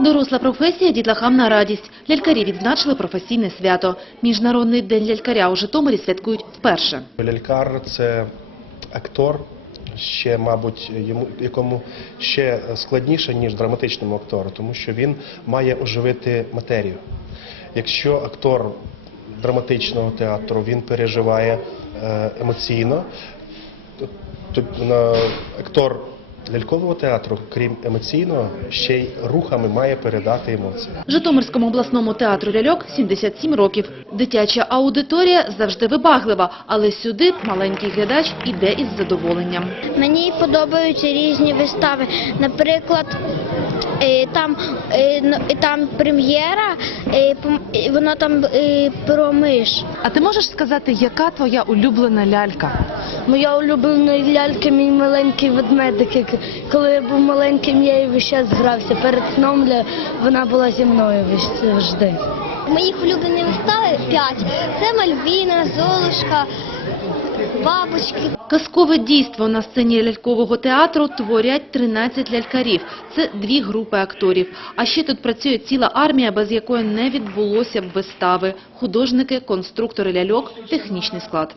Доросла професія дітлахам на радість. Лялькарі відзначили професійне свято. Міжнародний день лялькаря у Житомирі святкують вперше. Лялькар це актор, ще, мабуть, йому якому ще складніше, ніж драматичному актору, тому що він має оживити матерію. Якщо актор драматичного театру він переживає е, емоційно, то, актор лялькового театру, крім емоційного, ще й рухами має передати емоції. Житомирському обласному театру ляльок 77 років. Дитяча аудиторія завжди вибаглива, але сюди маленький глядач іде із задоволенням. Мені подобаються різні вистави. Наприклад, е, там, е, ну, там прем'єра, е, воно там про миш. А ти можеш сказати, яка твоя улюблена лялька? Моя улюблена лялька, мій маленький ведмедик. Коли я був маленьким, я її весь час грався. Перед сном вона була зі мною завжди. Моїх улюблених вистави п'ять. Це Мальвіна, Золушка, бабочки. Казкове дійство на сцені лялькового театру творять 13 лялькарів. Це дві групи акторів. А ще тут працює ціла армія, без якої не відбулося б вистави. Художники, конструктори ляльок, технічний склад.